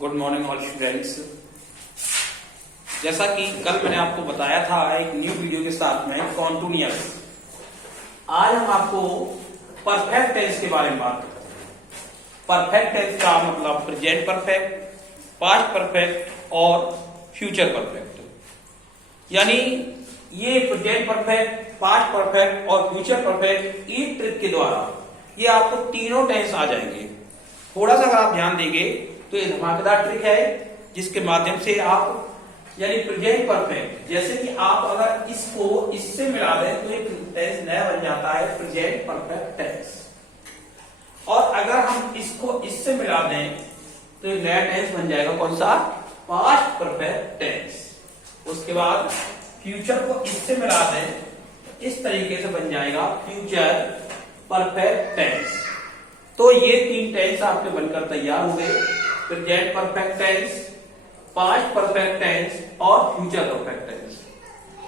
Good morning all students. जैसा कि कल मैंने आपको बताया था एक न्यू वीडियो के साथ में कॉन्टिन्यूअस, आज हम आपको परफेक्ट टेंस के बारे में बात करते हैं। परफेक्ट टेंस का मतलब प्रेजेंट परफेक्ट, पास्ट परफेक्ट और फ्यूचर परफेक्ट। यानी ये प्रेजेंट परफेक्ट, पास्ट परफेक्ट और फ्यूचर परफेक्ट एक ट्रिक के द्वारा ये आपको तीनों टेंस आ जाएंगे। थोड़ा सा अगर आप ध्यान देंगे तो ये धमाकेदार ट्रिक है जिसके माध्यम से आप यानी प्रेजेंट परफेक्ट, जैसे कि आप अगर इसको इससे मिला दें तो एक टेंस नया बन जाता है प्रेजेंट परफेक्ट टेंस, और अगर हम इसको इससे मिला दें तो एक नया टेंस बन जाएगा कौन सा, पास्ट परफेक्ट टेंस। उसके बाद फ्यूचर को इससे मिला दें इस तरीके से बन जाएगा फ्यूचर परफेक्ट टेंस। तो ये तीन टेंस आपके बनकर तैयार हो गए, present perfect tense, past perfect tense और फ्यूचर परफेक्ट टेंस।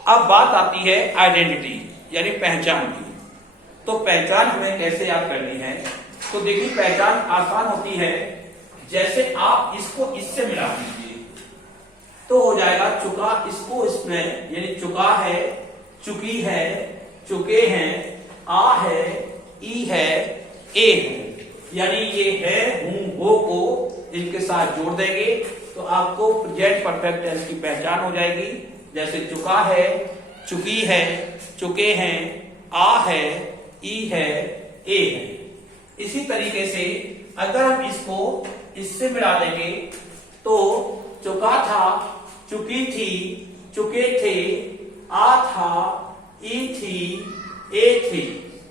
अब बात आती है आइडेंटिटी यानी पहचान की। तो पहचान हमें कैसे याद करनी है, तो देखिए पहचान आसान होती है। जैसे आप इसको इससे मिला दीजिए तो हो जाएगा चुका, इसको इसमें यानी चुका है, चुकी है, चुके हैं, आ है, ई है, ए है, यानी ये है, हूं, हो को इनके साथ जोड़ देंगे तो आपको प्रेजेंट परफेक्ट टेंस की पहचान हो जाएगी। जैसे चुका है, चुकी है, चुके हैं, आ है, ई है, ए है। इसी तरीके से अगर हम इसको इससे मिला देंगे तो चुका था, चुकी थी, चुके थे, आ था, ई थी, ए थी।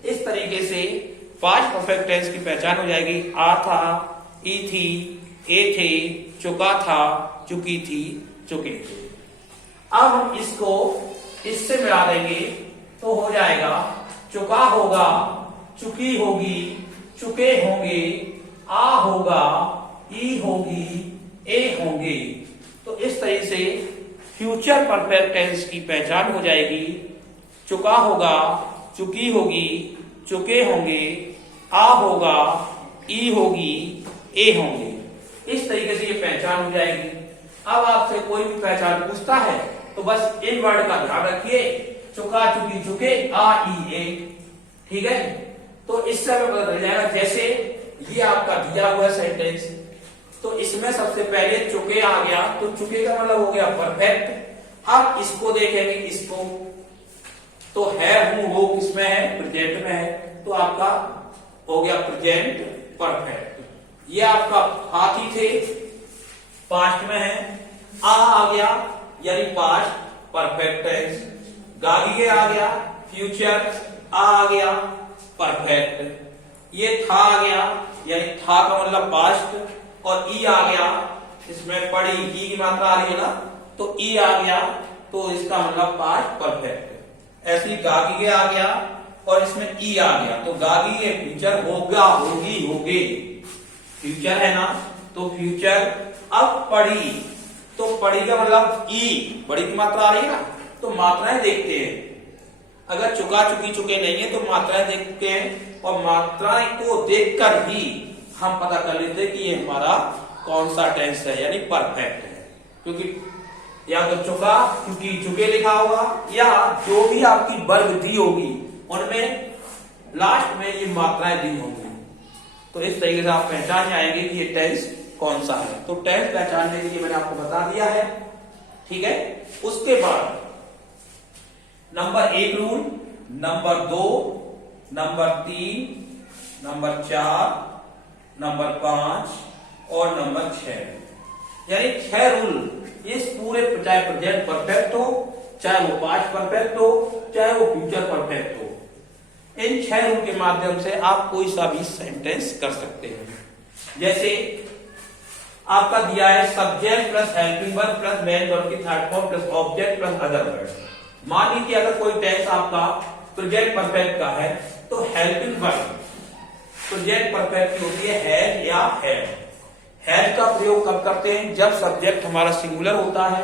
इस तरीके से पास्ट परफेक्ट टेंस की पहचान हो जाएगी। आ था, ई थी, ए थे, चुका था, चुकी थी, चुके थे। अब हम इसको इससे मिला देंगे तो हो जाएगा चुका होगा, चुकी होगी, चुके होंगे, आ होगा, ई होगी, ए होंगे। तो इस तरह से फ्यूचर परफेक्ट टेंस की पहचान हो जाएगी। चुका होगा, चुकी होगी, चुके होंगे, आ होगा, ई होगी, ए होंगे। इस तरीके से ये पहचान हो जाएगी। अब आपसे कोई भी पहचान पूछता है तो बस इन वर्ड का ध्यान रखिए, चुका, चुकी, चुके, आ, ई, ए। ठीक है, तो इससे हमें पता चल जाएगा। जैसे ये आपका दिया हुआ सेंटेंस, तो इसमें सबसे पहले चुके आ गया तो चुके का मतलब हो गया परफेक्ट। अब इसको देखेंगे, इसको तो है, हूं, हो किसमें है, प्रेजेंट में है, तो आपका हो गया प्रेजेंट परफेक्ट। ये आपका हाथी थे, पास्ट में है। आ गया यानी पास्ट परफेक्ट टेंस। गाड़ी आ गया फ्यूचर, आ गया परफेक्ट। ये था आ गया यानी था का मतलब पास्ट, और ई आ गया, इसमें पड़ी ई की मात्रा आ रही है ना, तो ई आ गया तो इसका मतलब पास्ट परफेक्ट। ऐसे ही गागी आ गया और इसमें ई आ गया तो गागी ये फ्यूचर होगा, होगी, होगे, फ्यूचर है ना, तो फ्यूचर। अब पड़ी तो पड़ी का मतलब ई, बड़ी की मात्रा आ रही है ना, तो मात्राएं देखते हैं। अगर चुका, चुकी, चुके नहीं है तो मात्राएं देखते हैं, और मात्राएं को देखकर ही हम पता कर लेते हैं कि ये हमारा कौन सा टेंस है यानी परफेक्ट है। क्योंकि या तो चुका, चुकी, चुके लिखा होगा, या जो भी आपकी वर्ग दी होगी उनमें लास्ट में ये मात्राएं दी होंगी। तो इस तरीके से आप पहचान जाएंगे कि ये टेंस कौन सा है। तो टेंस पहचानने के लिए मैंने आपको बता दिया है। ठीक है, उसके बाद number 1 rule, number 2, number 3, number 4, number 5 और नंबर 6, यानी 6 रूल इस पूरे, चाहे प्रेजेंट परफेक्ट हो, चाहे वो पास्ट परफेक्ट हो, चाहे वो फ्यूचर परफेक्ट हो। इन 6 रूल के माध्यम से आप कोई सा भी सेंटेंस कर सकते हैं। जैसे आपका दिया है subject plus helping verb plus main verb की third form plus object plus other word. मान लीजिए अगर कोई टेंस आपका प्रेजेंट परफेक्ट का है तो हेल्पिंग वर्ब प्रेजेंट परफेक्ट की होती है या हैड। हैड का प्रयोग कब करते हैं, जब सब्जेक्ट हमारा सिंगुलर होता है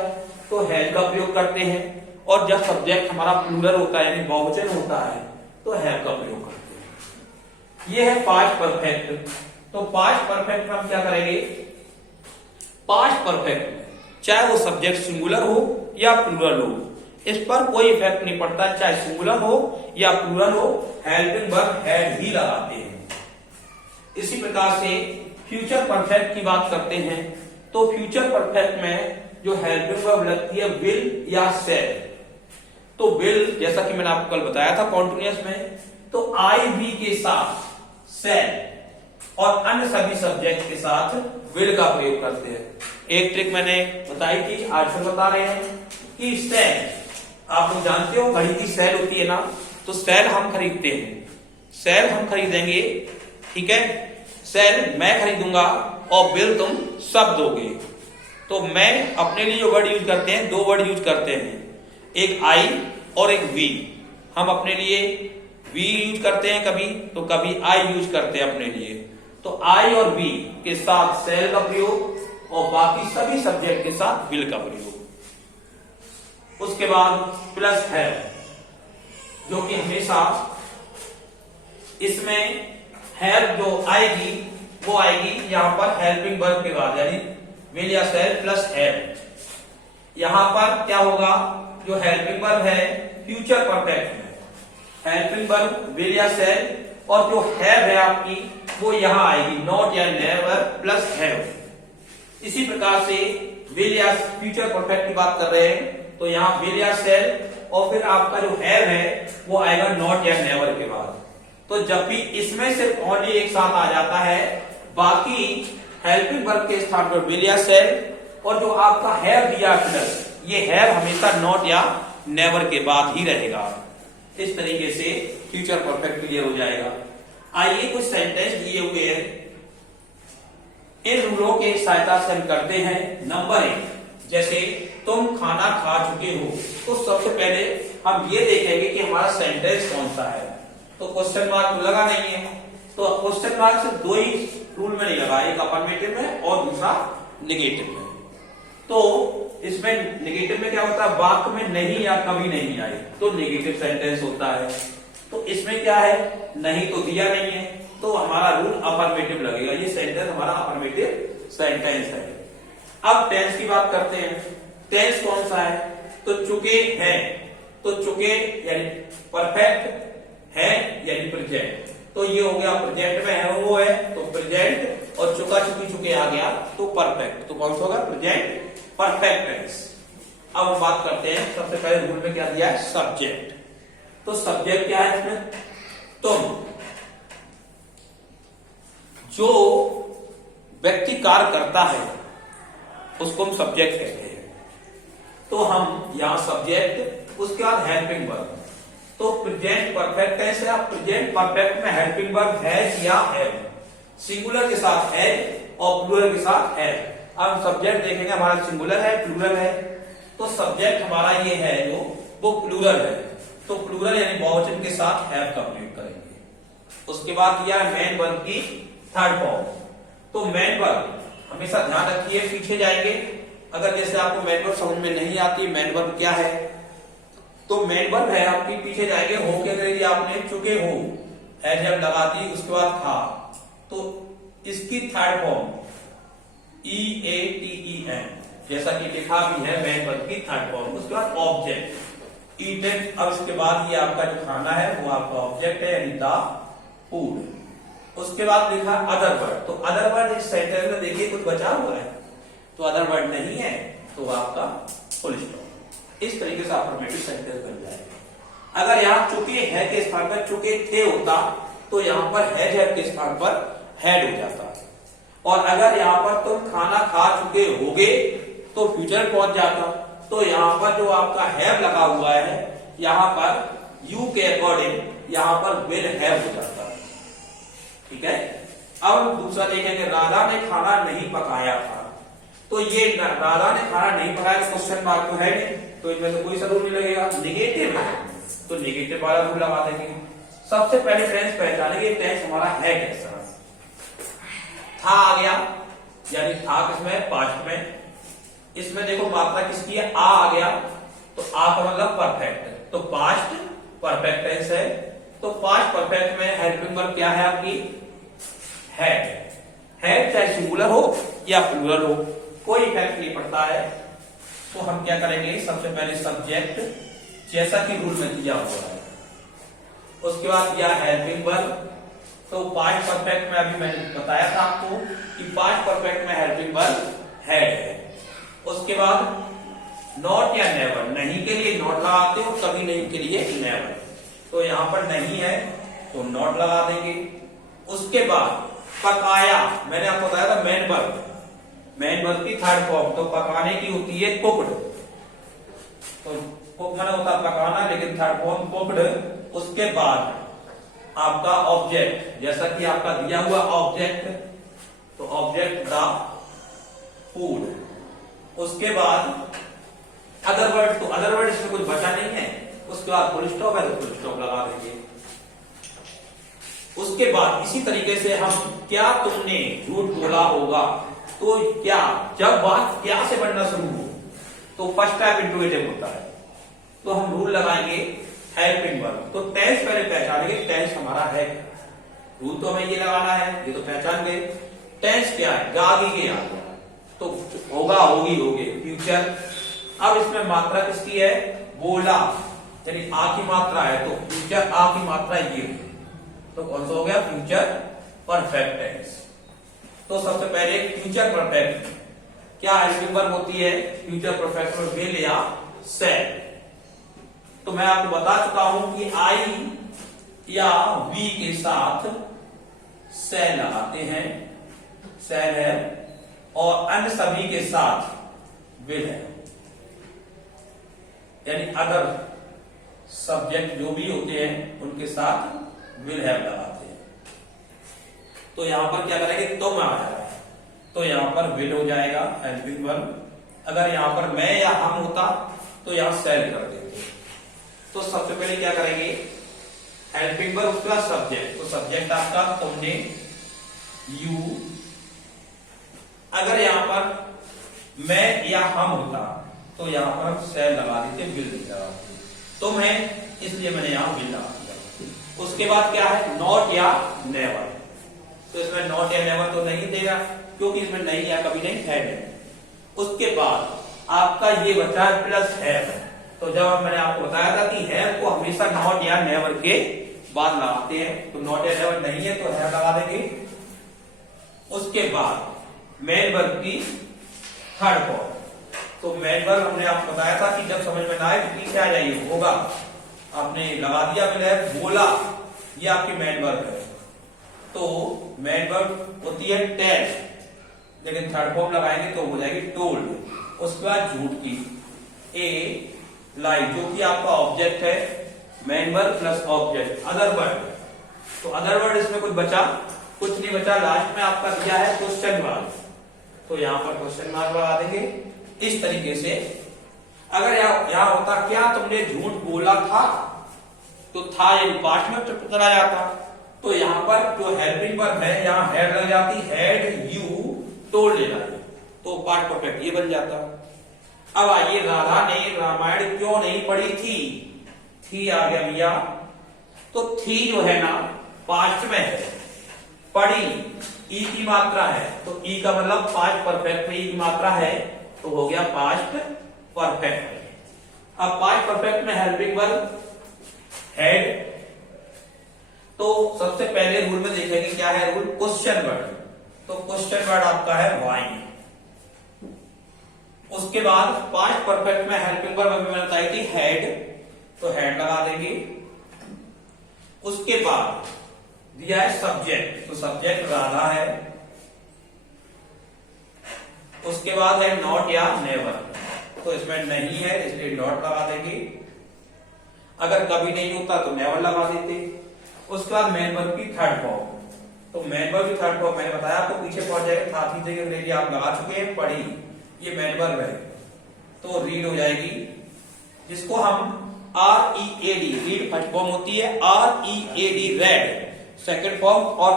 तो हैड का प्रयोग करते हैं, और जब सब्जेक्ट हमारा प्लूरल होता है यानी बहुवचन होता है तो हैव का प्रयोग करते हैं। ये है पास्ट परफेक्ट। तो पास्ट परफेक्ट में हम क्या करेंगे, पास्ट परफेक्ट में चाहे वो सब्जेक्ट सिंगुलर हो या प्लूरल हो, इस पर कोई इफेक्ट नहीं पड़ता, चाहे सिंगुलर हो या प्लूरल हो, हेल्पिंग वर्ब हैड ही लगाते हैं। इसी प्रकार से फ्यूचर परफेक्ट की बात करते हैं तो फ्यूचर परफेक्ट में जो हेल्पिंग वर्ब लगती है विल या शैल। तो विल जैसा कि मैंने आपको कल बताया था कॉन्टिन्यूअस में, तो आई भी के साथ शैल और अन्य सभी सब्जेक्ट के साथ विल का प्रयोग करते हैं। एक ट्रिक मैंने बताई थी, आज फिर बता रहे हैं कि शैल, आप लोग जानते हो घड़ी की शैल होती है ना, तो शैल हम खरीदते हैं, शैल हम खरीदेंगे, ठीक है, शैल मैं खरीदूंगा और बिल तुम सब दोगे। तो मैं अपने लिए जो वर्ड यूज करते हैं, दो वर्ड यूज करते हैं, एक आई और एक वी। हम अपने लिए वी यूज करते हैं कभी, तो कभी आई यूज करते हैं अपने लिए। तो आई और वी के साथ शैल का प्रयोग और बाकी सभी सब्जेक्ट के साथ विल का प्रयोग। उसके बाद प्लस है, जो कि हमेशा इसमें हेल्प जो आएगी वो आएगी यहां पर हेल्पिंग वर्ब के बाद, यानी विल या शैल प्लस हेल्प। यहां पर क्या होगा, जो हेल्पिंग वर्ब है फ्यूचर परफेक्ट में हेल्पिंग वर्ब विल या शैल, और जो हैव है आपकी वो यहां आएगी नॉट या नेवर प्लस हैव। इसी प्रकार से विल या फ्यूचर परफेक्ट की बात कर रहे हैं तो यहां विल या शैल और फिर आपका जो हैव है वो आएगा नॉट या नेवर के बाद। तो जब भी इसमें सिर्फ ओनली एक साथ आ जाता है, बाकी हेल्पिंग वर्ब के स्थान पर विल या शैल, और जो आपका हैव दिया प्लस, ये हैव हमेशा नॉट या नेवर के बाद ही रहेगा। इस तरीके से फ्यूचर परफेक्ट क्लियर हो जाएगा। आइए कुछ सेंटेंस दिए हुए हैं, इन रूलों के सहायता से हम करते हैं। नंबर 1, जैसे तुम खाना खा चुके हो, तो सबसे पहले हम ये देखेंगे कि हमारा सेंटेंस कौन सा है। तो क्वेश्चन मार्क लगा नहीं है, तो क्वेश्चन मार्क सिर्फ दो ही रूल में नहीं लगा, एक अफर्मेटिव में और दूसरा नेगेटिव में। तो इसमें नेगेटिव में क्या होता है, वाक्य में नहीं या कभी नहीं आए तो नेगेटिव सेंटेंस होता है। तो इसमें क्या है, नहीं तो दिया नहीं है, तो हमारा रूल अफर्मेटिव लगेगा, ये सेंटेंस हमारा अफर्मेटिव सेंटेंस है। अब टेंस की बात करते हैं। टेंस कौन सा है, तो चुके हैं, तो चुके यानी परफेक्ट है यानी प्रेजेंट, तो ये हो गया प्रेजेंट में है वो है तो प्रेजेंट, और चुका चुकी चुके आ गया तो परफेक्ट, तो कौन सा होगा प्रेजेंट परफेक्ट टेंस। अब हम बात करते हैं, सबसे पहले रूल में क्या दिया है, सब्जेक्ट। तो सब्जेक्ट क्या है इसमें, तुम, जो व्यक्ति कार्य करता है उसको हम सब्जेक्ट कहते हैं। तो हम यहां सब्जेक्ट, उसके बाद हेल्पिंग वर्ब, तो प्रेजेंट परफेक्ट टेंस है। प्रेजेंट परफेक्ट में हेल्पिंग वर्ब हैज या हैव, सिंगुलर के साथ है और प्लूरल के साथ है। अब सब्जेक्ट देखेंगे, हमारा सिंगुलर है प्लूरल है, तो सब्जेक्ट हमारा ये है जो वो प्लूरल है, तो प्लूरल यानी बहुवचन के साथ हैव का प्रयोग करेंगे। उसके बाद दिया है मेन वर्ब की थर्ड फॉर्म। तो मेन वर्ब हमेशा ध्यान रखिए, पीछे जाएंगे अगर जैसे आपको मेन वर्ब समझ में नहीं आती, मेन वर्ब क्या है, तो मेन वर्ब है आपकी, पीछे जाएंगे हो के करेंगे आपने चुके हो, है जब लगाती उसके बाद खा, तो इसकी थर्ड फॉर्म EATEN, जैसा कि लिखा भी है मेन वर्ब की थर्ड फॉर्म। उसके बाद ऑब्जेक्ट ईटन, अब इसके बाद ये आपका जो खाना है वो आपका ऑब्जेक्ट है यानी द फूड। उसके बाद लिखा अदर वर्ड, तो अदर वर्ड इस सेंटेंस में देखिए कुछ बचा हुआ है, तो अदर वर्ड नहीं है तो आपका फुल स्टॉप। इस तरीके से अफर्मेटिव सेंटेंस बन जाएगा। अगर यहाँ चुके हैं के स्थान पर चुके थे होता तो यहाँ पर हैड के स्थान पर हैड हो जाता, और अगर यहाँ पर तुम खाना खा चुके होगे तो फ्यूचर पहुंच जाता, तो यहाँ पर जो आपका हैव लगा हुआ है यहाँ पर यू के अकॉर्डिंग यहाँ पर विल हैव हो जाता है, ठीक है। अब दूसरा देखेंगे, राधा ने खाना नहीं पकाया था, तो ये राधा ने खाना नहीं पकाया, क्वेश्चन मार्क तो है नहीं, तो इसमें तो कोई सा रूल नहीं लगेगा, नेगेटिव है तो नेगेटिव वाला रूल लगा देंगे। सबसे पहले टेंस पहचानेंगे, टेंस हमारा है कैसा, था आ गया यानी था किसमें, पास्ट में। इसमें देखो मात्रा किसकी है, आ गया, तो आ का मतलब परफेक्ट, तो पास्ट परफेक्ट टेंस है। तो पास्ट परफेक्ट में हेल्पिंग वर्ब क्या है आपकी, है चाहे सिंगुलर हो या प्लूरल हो। कोई इफेक्ट नहीं पड़ता है। तो हम क्या करेंगे, सबसे पहले सब्जेक्ट जैसा कि रूल में दिया हुआ है, उसके बाद दिया हेल्पिंग वर्ब। तो पास्ट परफेक्ट में अभी मैंने बताया था आपको कि पास्ट परफेक्ट में हेल्पिंग वर्ब हैड है। उसके बाद नॉट या नेवर, नहीं के लिए नॉट लगाते हो, कभी नहीं के लिए नेवर। तो यहां पर नहीं है तो नॉट लगा देंगे। उसके बाद पकाया, मैंने आपको बताया था मेन वर्ब, मेन वर्ब की थर्ड फॉर्म तो पकाने की होती है कुक्ड। तो कुक मैंने होता पकाना, लेकिन थर्ड फॉर्म कुक्ड। उसके बाद आपका ऑब्जेक्ट, जैसा कि आपका दिया हुआ ऑब्जेक्ट, तो ऑब्जेक्ट द फूड। उसके बाद अदर वर्ड, तो अदर वर्ड इसमें कुछ बचा नहीं है। उसके बाद फुल स्टॉप है तो फुल स्टॉप लगा देंगे। उसके बाद इसी तरीके से हम क्या तुमने झूठ बोला होगा, तो क्या, जब बात क्या से बनना शुरू हो तो फर्स्ट टाइप इंट्रोगेटिव होता है, तो हम रूल लगाएंगे हेल्पिंग वर्ब। तो टेंस पहले पहचानेंगे, टेंस हमारा है, रूल तो हमें ये लगाना है, ये तो पहचान गए। टेंस क्या है, गागी के आ गया तो होगा, होगी, होगे, फ्यूचर। अब इसमें मात्रा किसकी है, बोला, यानी आ की मात्रा है, तो फ्यूचर आ की मात्रा ये है, तो कौन सा हो गया, फ्यूचर परफेक्ट टेंस। तो सबसे पहले फ्यूचर परफेक्ट क्या हेल्पिंग वर्ब होती है, फ्यूचर परफेक्ट में विल या शैल। तो मैं आपको बता चुका हूं कि आई या वी के साथ शैल लगाते हैं, शैल है, और अन्य सभी के साथ विल है, यानी अदर सब्जेक्ट जो भी होते हैं उनके साथ विल हैव लगाते हैं। तो यहां पर क्या करेंगे, तुम आ जाएगा, तो यहां पर विल हो जाएगा हेल्पिंग वर्ब। अगर यहां पर मैं या हम होता तो यहां शैल कर देते। तो सबसे पहले क्या करेंगे, हेल्पिंग वर्ब, उसके बाद सब्जेक्ट। तो सब्जेक्ट आपका तुमने, यू। अगर यहां पर मैं या हम होता तो यहां पर हम शैल लगा देते, विल नहीं लगाते। तुम है इसलिए मैंने यहां विल लगा दिया। उसके बाद क्या है, नॉट या नेवर। तो इसमें नॉट या नेवर तो नहीं देगा, क्योंकि इसमें नहीं या कभी नहीं है। उसके बाद आपका ये बचा है प्लस हैव। तो जब मैंने आपको बताया था कि हैव को हमेशा नॉट या नेवर के बाद लगाते हैं, तो नॉट या नेवर नहीं है तो हैव लगा देंगे। उसके बाद मेन वर्ब की थर्ड फॉर्म, तो मेन वर्ब हमने आपको बताया था कि जब समझ में ना आए तो पीछे आ जाइए, होगा, आपने लगा दिया, फिर बोला, ये आपकी मेन वर्ब है। तो मेन वर्ब होती है टेल, लेकिन थर्ड फॉर्म लगाएंगे तो हो जाएगी टोल्ड। उसके बाद झूठ की, ए लाई, जो कि आपका ऑब्जेक्ट है, main verb plus object. Other word, तो अदर वर्ड इसमें कुछ बचा, कुछ नहीं बचा। लास्ट में आपका दिया है क्वेश्चन मार्क, तो यहां पर क्वेश्चन मार्क लगा देंगे। इस तरीके से अगर यहां होता क्या तुमने झूठ बोला था, तो था ये पास्ट में चला जाता। तो यहां पर जो हेल्पिंग वर्ब है, यहां हैड लग जाती, हैड यू टोल्ड ले जाती, तो पास्ट परफेक्ट ये बन जाता। अब आइए, राधा ने रामायण क्यों नहीं पढ़ी थी आ गया भैया। तो थी जो है ना पास्ट में है, पढ़ी ई की मात्रा है, तो ई का मतलब पास्ट परफेक्ट में ई की मात्रा है, तो हो गया पास्ट परफेक्ट। अब पास्ट परफेक्ट में हेल्पिंग वर्ब हैड। तो सबसे पहले रूल में देखेंगे क्या है रूल, क्वेश्चन वर्ड। तो क्वेश्चन वर्ड आपका है वाई। उसके बाद पास्ट परफेक्ट में हेल्पिंग वर्ब अभी मैंने बताई थी हैड, तो हैड लगा देंगे। उसके बाद दिया है सब्जेक्ट, तो सब्जेक्ट राधा है। उसके बाद है नॉट या नेवर, तो इसमें नहीं है इसलिए नॉट लगा देंगे। अगर कभी नहीं होता तो नेवर लगा देते। उसके बाद मेन वर्ब की थर्ड फॉर्म, तो मेन वर्ब की थर्ड फॉर्म मैंने बताया आपको, पीछे पहुंच जाएगा, था थी जगह आप लगा चुके हैं, पढ़ी, ये मेन वर्ब है, तो रीड हो जाएगी, जिसको हम READ, रीड फर्स्ट फॉर्म होती है, READ रेड सेकंड फॉर्म, और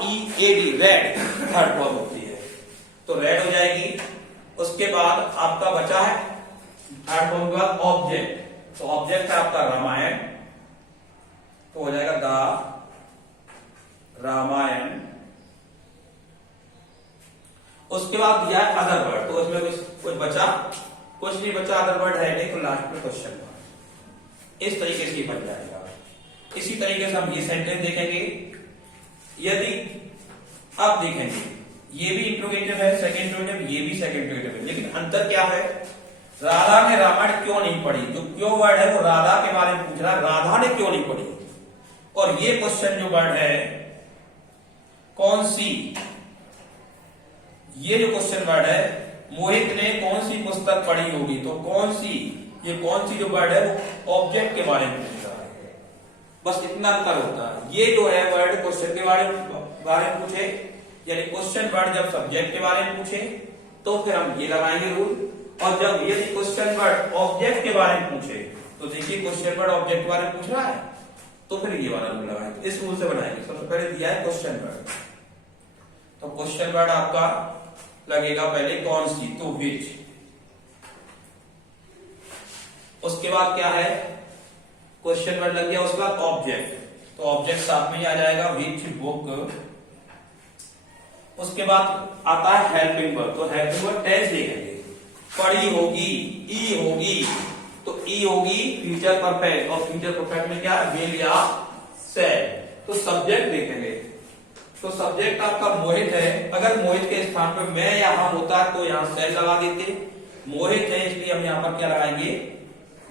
READ रेड थर्ड फॉर्म होती है, तो रेड हो जाएगी। उसके बाद आपका बचा है थर्ड फॉर्म के बाद ऑब्जेक्ट, तो ऑब्जेक्ट है आपका रामायण, तो हो जाएगा द रामायण। उसके बाद दिया है अदर वर्ड, तो उसमें कुछ बचा, कुछ नहीं बचा, अदर वर्ड है नहीं, तो लास्ट में क्वेश्चन मार्क। इस तरीके से बन जाएगा। इसी तरीके से हम ये सेंटेंस देखेंगे। यदि अब देखेंगे ये भी इंट्रोगेटिव है, सेकंड इंट्रोगेटिव, ये भी सेकंड इंट्रोगेटिव है, लेकिन अंतर क्या है? राधा ने रामायण क्यों नहीं पढ़ी? जो क्यों वर्ड है वो राधा के बारे में पूछ रहा है, राधा ने क्यों नहीं पढ़ी। और ये क्वेश्चन जो वर्ड है कौन सी, ये जो क्वेश्चन वर्ड है मोहित ने कौन सी पुस्तक पढ़ी होगी, तो कौन सी, ये कौन सी जो वर्ड है वो ऑब्जेक्ट के बारे में पूछ रहा है। बस इतना अंतर होता है। ये जो है वर्ड क्वेश्चन के बारे में पूछे, यानी क्वेश्चन वर्ड जब सब्जेक्ट के बारे में पूछे तो फिर हम ये लगाएंगे रूल, और जब यदि क्वेश्चन वर्ड ऑब्जेक्ट के बारे में पूछे तो देखिए क्वेश्चन वर्ड ऑब्जेक्ट के बारे में पूछ रहा है तो फिर ये वाला रूल लगाएंगे। इस रूल से बनाएंगे। सबसे पहले दिया है क्वेश्चन वर्ड, तो क्वेश्चन वर्ड आपका लगेगा पहले कौन सी, तो विच। उसके बाद क्या है, क्वेश्चन वर्ड लग गया, उसके बाद ऑब्जेक्ट, तो ऑब्जेक्ट साथ में ही आ जाएगा, विच बुक। उसके बाद आता है हेल्पिंग वर्ब, तो हेल्पिंग वर्ब टेंस देखेंगे, पढ़ी होगी, ई होगी, तो ई होगी फ्यूचर परफेक्ट, और फ्यूचर परफेक्ट में क्या, विल या सेड। तो सब्जेक्ट देखेंगे, तो सब्जेक्ट आपका मोहित है, अगर मोहित के स्थान पर मैं या हम होता तो यहां सेड लगा देते, मोहित है इसलिए हम यहां पर क्या लगाएंगे,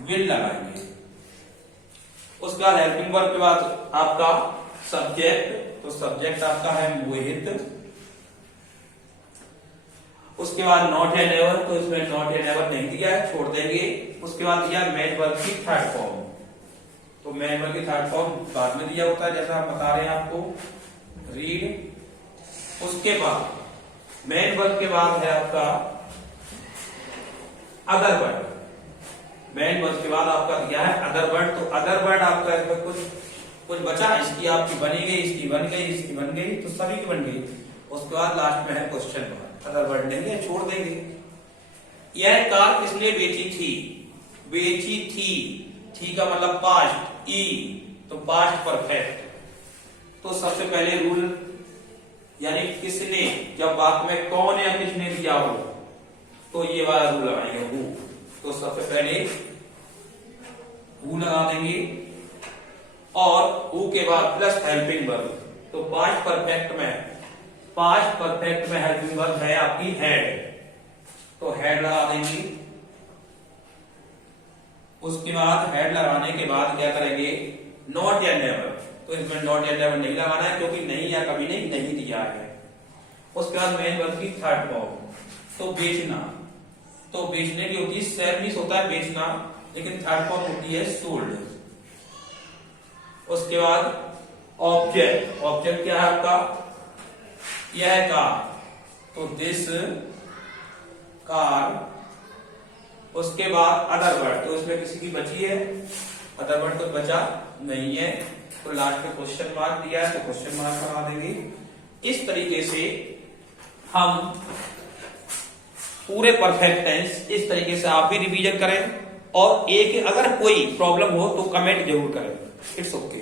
विल लगाएंगे। उसके बाद हेल्पिंग वर्ब के बाद आपका सब्जेक्ट, तो सब्जेक्ट आपका है मोहित। उसके बाद नॉट या नेवर, तो इसमें नॉट या नेवर नहीं दिया है, छोड़ देंगे। उसके बाद दिया मेन वर्ब की थर्ड फॉर्म, तो मेन वर्ब की थर्ड फॉर्म बाद में दिया होता है जैसा हम बता रहे हैं आपको, रीड। उसके बाद मेन वर्ब के बाद है आपका अदर वर्ड, मेन वर्ब के बाद आपका दिया है अदर वर्ड, तो अदर वर्ड आपका इसमें कुछ बचा, इसकी आपकी बनी गई, इसकी बन गई, इसकी बन गई, तो सभी की बन गई। उसके बाद लास्ट में है क्वेश्चन वर्ड, अदर वर्ड नहीं है, छोड़ देंगे। यह कार किसने बेची थी, बेची थी का मतलब पास्ट, ई तो पास्ट परफेक्ट। तो सबसे पहले रूल यानी किसने, जब बात में कौन या किसने दिया हो तो ये वाला रूल लगाएंगे, हु। तो सबसे पहले हु लगा देंगे, और हु के बाद प्लस हेल्पिंग वर्ब, तो पास्ट परफेक्ट में हेल्पिंग वर्ब है आपकी हेड, तो हेड लगा देंगे। उसके बाद हेड लगाने के बाद क्या करेंगे, नॉट या नेवर, तो इसमें नॉट या नेवर नहीं लगाना है क्योंकि नहीं या कभी नहीं दिया है। उसके बाद मेन वर्ब की थर्ड फॉर्म, तो बेचना, तो बेचने की होती है सेल, होता है बेचना, लेकिन थर्ड फॉर्म होती है सोल्ड। उसके बाद ऑब्जेक्ट, ऑब्जेक्ट क्या है आपका, यह कार, तो दिस कार। उसके बाद अदर वर्ड, तो इसमें किसी की बची है, अदर वर्ड कुछ बचा नहीं है, तो लास्ट में क्वेश्चन मार्क दिया है तो क्वेश्चन मार्क लगा देंगे। इस तरीके से हम पूरे परफेक्ट टेंस, इस तरीके से आप भी रिवीजन करें, और एक अगर कोई प्रॉब्लम हो तो कमेंट जरूर करें। It's okay.